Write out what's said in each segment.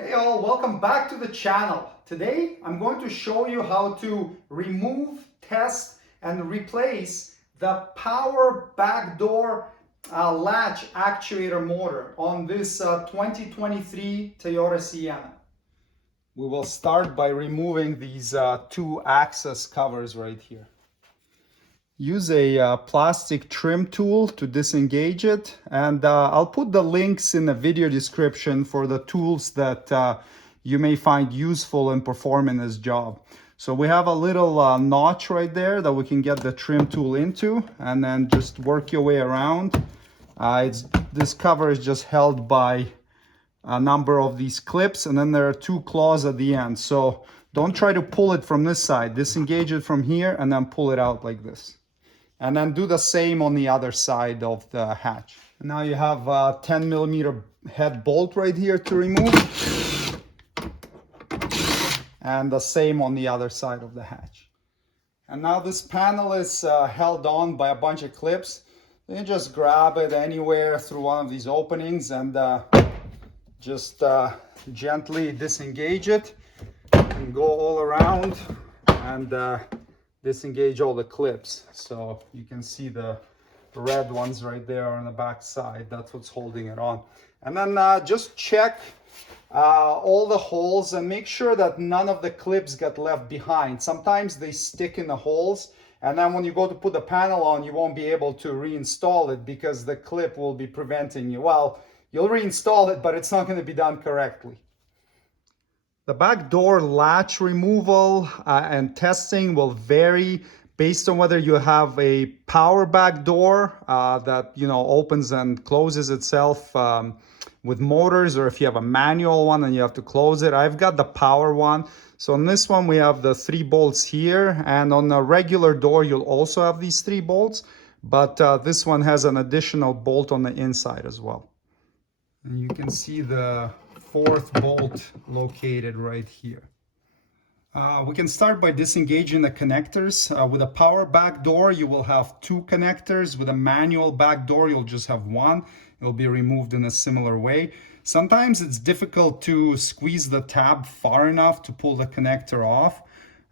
Hey all, welcome back to the channel. Today I'm going to show you how to remove, test, and replace the power backdoor latch actuator motor on this 2023 Toyota Sienna. We will start by removing these two access covers right here. Use a plastic trim tool to disengage it, and I'll put the links in the video description for the tools that you may find useful in performing this job. So we have a little notch right there that we can get the trim tool into, and then just work your way around. This cover is just held by a number of these clips, and then there are two claws at the end. So don't try to pull it from this side. Disengage it from here and then pull it out like this. And then do the same on the other side of the hatch. Now you have a 10 millimeter head bolt right here to remove. And the same on the other side of the hatch. And now this panel is held on by a bunch of clips. You just grab it anywhere through one of these openings and just gently disengage it and go all around and disengage all the clips. So you can see the red ones right there on the back side. That's what's holding it on. And then just check all the holes and make sure that none of the clips get left behind. Sometimes they stick in the holes, and then when you go to put the panel on, you won't be able to reinstall it because the clip will be preventing you. Well, you'll reinstall it, but it's not going to be done correctly. The back door latch removal and testing will vary based on whether you have a power back door that opens and closes itself with motors, or if you have a manual one and you have to close it. I've got the power one. So on this one we have the 3 bolts here, and on a regular door you'll also have these 3 bolts, but this one has an additional bolt on the inside as well. And you can see the 4th bolt located right here. We can start by disengaging the connectors. With a power back door, you will have 2 connectors. With a manual back door, you'll just have 1. It'll be removed in a similar way. Sometimes it's difficult to squeeze the tab far enough to pull the connector off.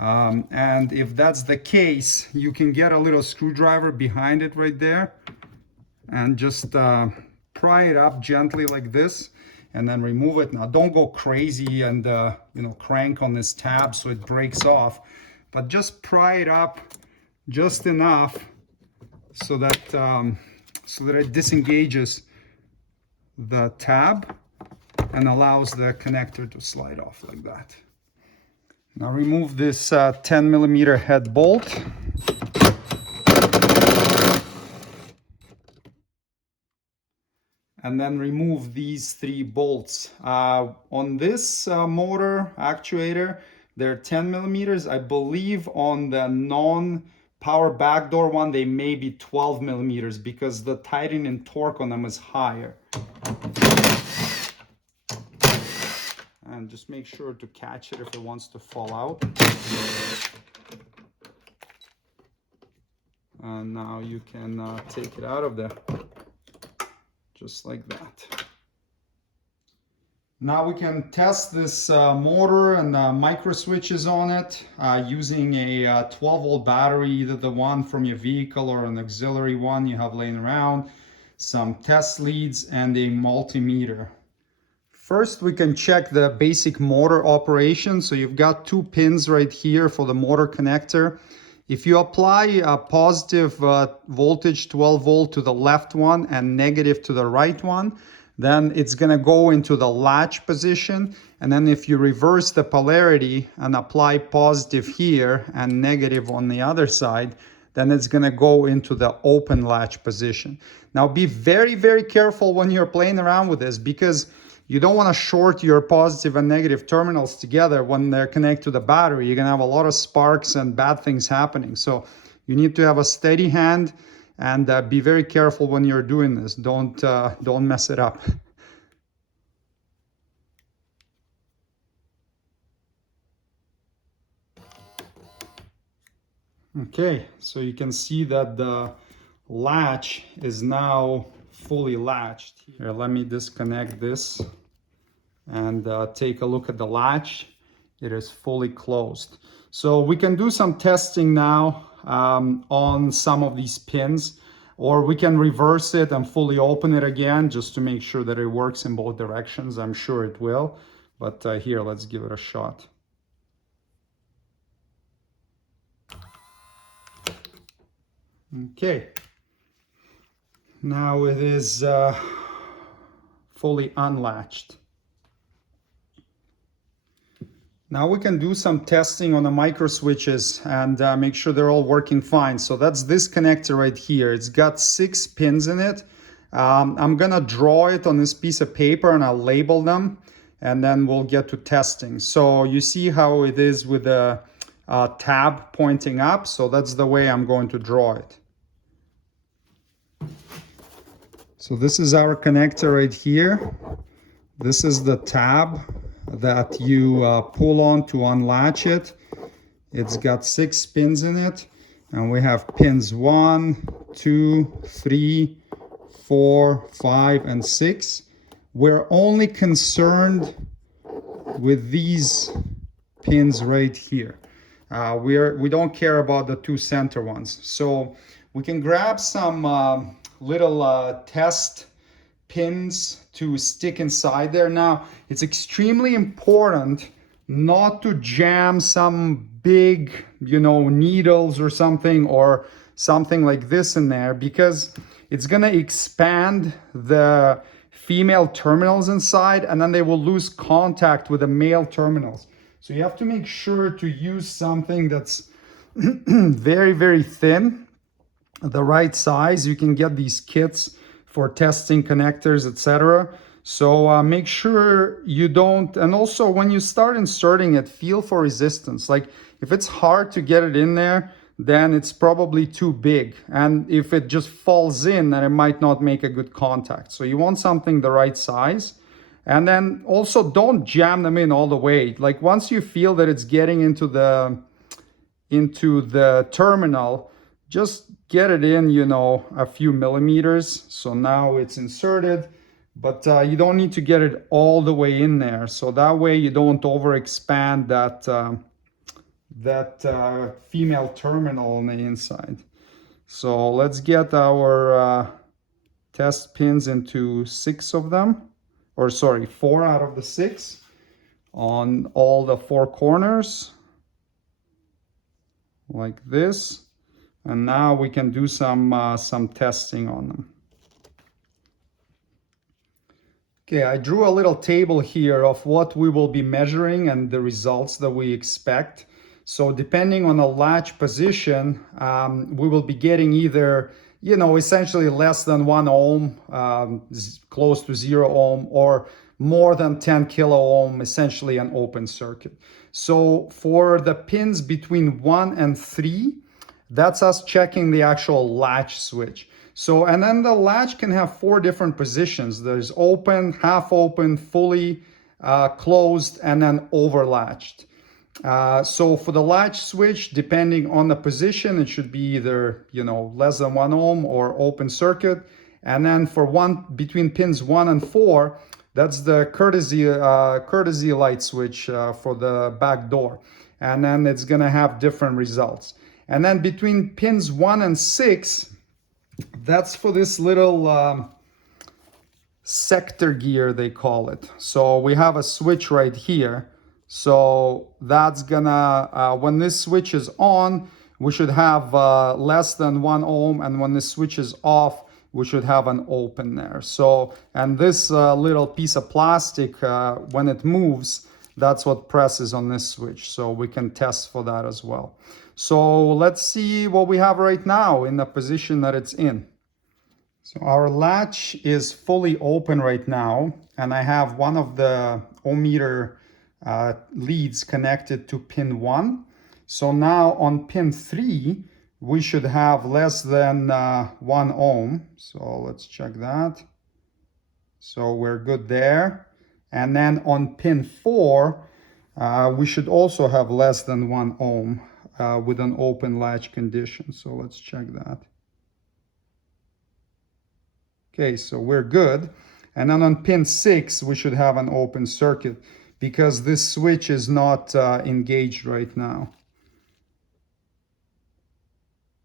And if that's the case, you can get a little screwdriver behind it right there and just pry it up gently like this, and then remove it. Now don't go crazy and crank on this tab so it breaks off, but just pry it up just enough so that it disengages the tab and allows the connector to slide off like that. Now remove this 10 millimeter head bolt. And then remove these 3 bolts. On this motor actuator, they're 10 millimeters. I believe on the non-power backdoor one, they may be 12 millimeters because the tightening torque on them is higher. And just make sure to catch it if it wants to fall out. And now you can take it out of there. Just like that. Now we can test this motor and micro switches on it using a 12-volt battery, either the one from your vehicle or an auxiliary one you have laying around, some test leads, and a multimeter. First, we can check the basic motor operation. So you've got 2 pins right here for the motor connector. If you apply a positive voltage, 12 volt, to the left one and negative to the right one, then it's going to go into the latch position. And then if you reverse the polarity and apply positive here and negative on the other side, then it's going to go into the open latch position. Now be very, very careful when you're playing around with this, because you don't want to short your positive and negative terminals together when they're connected to the battery. You're going to have a lot of sparks and bad things happening. So you need to have a steady hand and be very careful when you're doing this. Don't mess it up. Okay, so you can see that the latch is now fully latched. Here, let me disconnect this and take a look at the latch. It is fully closed. So we can do some testing now on some of these pins, or we can reverse it and fully open it again just to make sure that it works in both directions. I'm sure it will, but here, let's give it a shot. Okay, now it is fully unlatched. Now we can do some testing on the micro switches and make sure they're all working fine. So that's this connector right here. It's got 6 pins in it. I'm gonna draw it on this piece of paper and I'll label them, and then we'll get to testing. So you see how it is with the tab pointing up. So that's the way I'm going to draw it. So this is our connector right here. This is the tab that you pull on to unlatch it. It's got 6 pins in it, and we have pins 1, 2, 3, 4, 5, and 6. We're only concerned with these pins right here. We don't care about the 2 center ones. So we can grab some little test pins to stick inside there. Now, it's extremely important not to jam some big, needles or something like this in there, because it's gonna expand the female terminals inside, and then they will lose contact with the male terminals. So you have to make sure to use something that's very, very thin, the right size. You can get these kits for testing connectors, etc. So make sure you don't, and also when you start inserting it, feel for resistance. Like if it's hard to get it in there, then it's probably too big. And if it just falls in, then it might not make a good contact. So you want something the right size. And then also don't jam them in all the way. Like once you feel that it's getting into the terminal, just get it in, a few millimeters. So now it's inserted, but you don't need to get it all the way in there. So that way you don't overexpand that female terminal on the inside. So let's get our test pins into 6 of them, or sorry, 4 out of the 6 on all the 4 corners, like this. And now we can do some testing on them. Okay, I drew a little table here of what we will be measuring and the results that we expect. So depending on the latch position, we will be getting either, essentially less than 1 ohm, close to 0 ohm, or more than 10 kilo ohm, essentially an open circuit. So for the pins between 1 and 3, that's us checking the actual latch switch. So, and then the latch can have 4 different positions. There's open, half open, fully closed, and then overlatched. So for the latch switch, depending on the position, it should be either, less than 1 ohm or open circuit. And then for between pins 1 and 4, that's the courtesy light switch for the back door. And then it's gonna have different results. And then between pins 1 and 6, that's for this little sector gear, they call it. So we have a switch right here. So that's gonna, when this switch is on, we should have less than 1 ohm. And when this switch is off, we should have an open there. So, and this little piece of plastic, when it moves, that's what presses on this switch. So we can test for that as well. So let's see what we have right now in the position that it's in. So our latch is fully open right now, and I have one of the ohmmeter leads connected to pin 1. So now on pin 3, we should have less than 1 ohm. So let's check that. So we're good there. And then on pin 4, we should also have less than 1 ohm with an open latch condition. So let's check that. Okay, so we're good. And then on pin 6, we should have an open circuit because this switch is not engaged right now.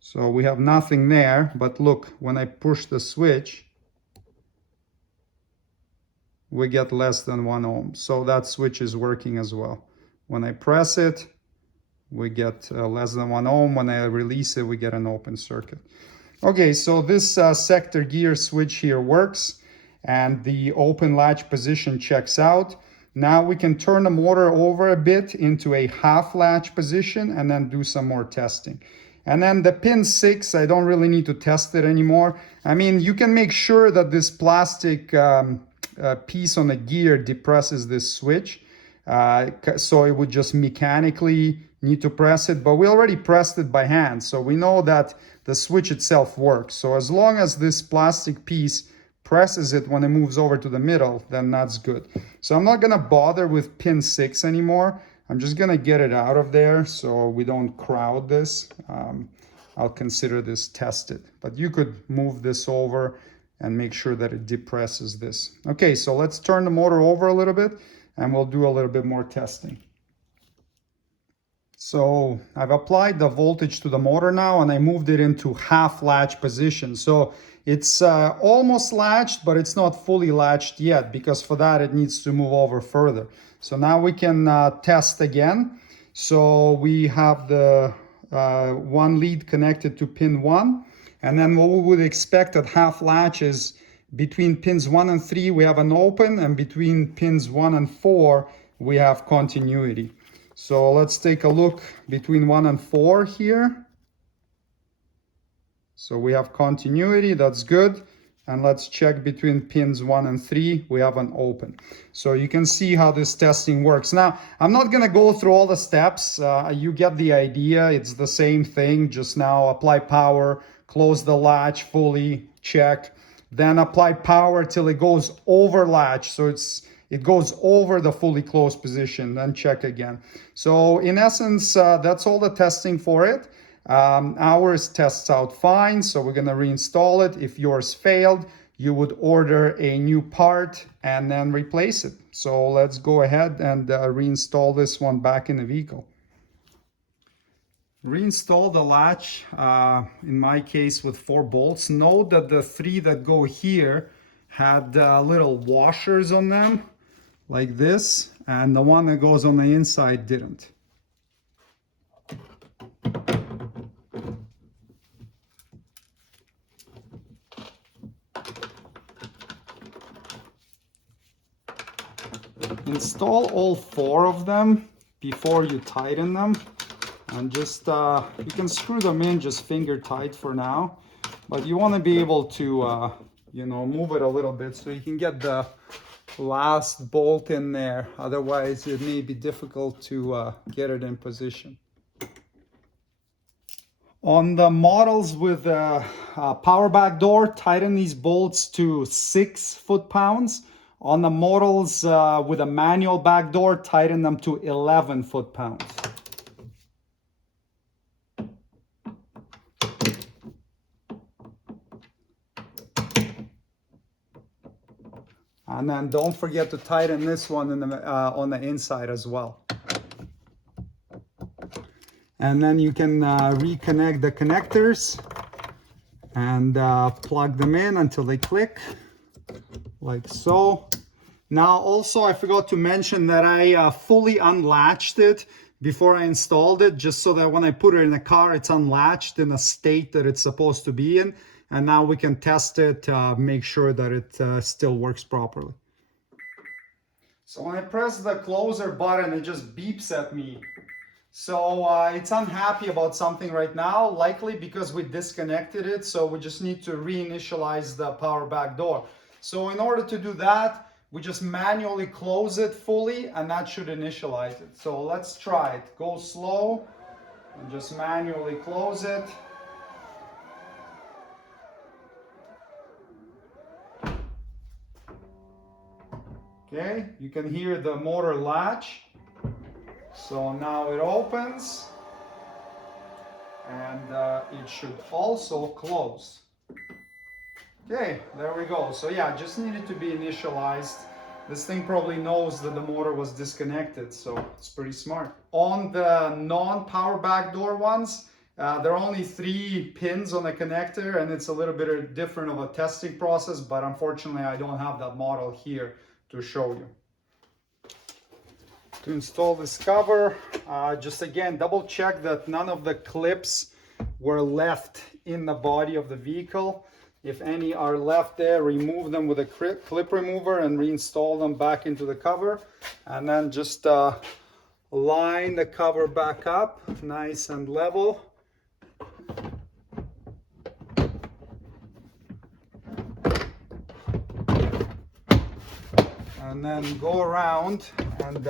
So we have nothing there, but look, when I push the switch, we get less than 1 ohm. So that switch is working as well. When I press it, we get less than 1 ohm. When I release it, we get an open circuit. Okay, so this sector gear switch here works, and the open latch position checks out. Now we can turn the motor over a bit into a half latch position and then do some more testing. And then the pin 6, I don't really need to test it anymore. I mean, you can make sure that this plastic piece on the gear depresses this switch. So it would just mechanically need to press it, but we already pressed it by hand, so we know that the switch itself works. So as long as this plastic piece presses it when it moves over to the middle, then that's good. So I'm not gonna bother with pin 6 anymore. I'm just gonna get it out of there so we don't crowd this. I'll consider this tested, but you could move this over and make sure that it depresses this. Okay, so let's turn the motor over a little bit and we'll do a little bit more testing. So I've applied the voltage to the motor now and I moved it into half latch position. So it's almost latched, but it's not fully latched yet because for that it needs to move over further. So now we can test again. So we have the one lead connected to pin 1. And then what we would expect at half latch is between pins 1 and 3 we have an open, and between pins 1 and 4 we have continuity. So let's take a look between 1 and 4 here. So we have continuity, that's good. And let's check between pins 1 and 3, we have an open. So you can see how this testing works. Now, I'm not gonna go through all the steps. You get the idea, it's the same thing, just now apply power, close the latch fully, check. Then apply power till it goes over latch, so it goes over the fully closed position, then check again. So in essence, that's all the testing for it. Ours tests out fine, so we're gonna reinstall it. If yours failed, you would order a new part and then replace it. So let's go ahead and reinstall this one back in the vehicle. Reinstall the latch, in my case with 4 bolts. Note that the 3 that go here had little washers on them, like this, and the one that goes on the inside didn't. Install all 4 of them before you tighten them, and just you can screw them in just finger tight for now, but you want to be able to you know, move it a little bit so you can get the last bolt in there. Otherwise it may be difficult to get it in position. On the models with a power back door, tighten these bolts to 6 foot-pounds. On the models with a manual back door, tighten them to 11 foot-pounds. And then don't forget to tighten this one in the, on the inside as well. And then you can reconnect the connectors and plug them in until they click, like so. Now also I forgot to mention that I fully unlatched it before I installed it, just so that when I put it in the car, it's unlatched in a state that it's supposed to be in. And now we can test it, make sure that it still works properly. So when I press the closer button, it just beeps at me. So it's unhappy about something right now, likely because we disconnected it. So we just need to reinitialize the power back door. So in order to do that, we just manually close it fully, and that should initialize it. So let's try it. Go slow and just manually close it. Okay, you can hear the motor latch. So now it opens, and it should also close. Okay, there we go. So yeah, just needed to be initialized. This thing probably knows that the motor was disconnected, so it's pretty smart. On the non-power backdoor ones, there are only 3 pins on the connector, and it's a little bit different of a testing process, but unfortunately I don't have that model here to show you. To install this cover, just again double check that none of the clips were left in the body of the vehicle. If any are left there, remove them with a clip remover and reinstall them back into the cover, and then just line the cover back up nice and level. And then go around and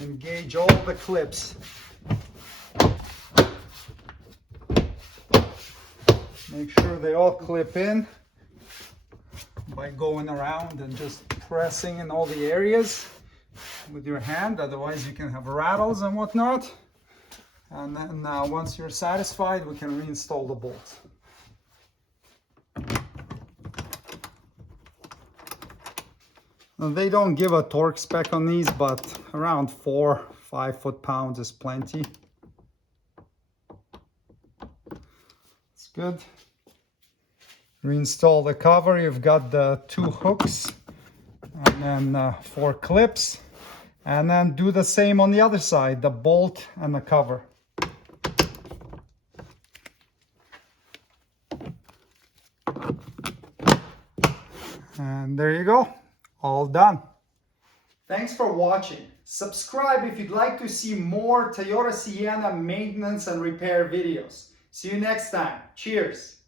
engage all the clips. Make sure they all clip in by going around and just pressing in all the areas with your hand, otherwise you can have rattles and whatnot. And then once you're satisfied, we can reinstall the bolt. They don't give a torque spec on these, but around 4-5 foot-pounds is plenty. It's good. Reinstall the cover. You've got the 2 hooks and then 4 clips. And then do the same on the other side, the bolt and the cover. And there you go. All done. Thanks for watching. Subscribe if you'd like to see more Toyota Sienna maintenance and repair videos. See you next time. Cheers.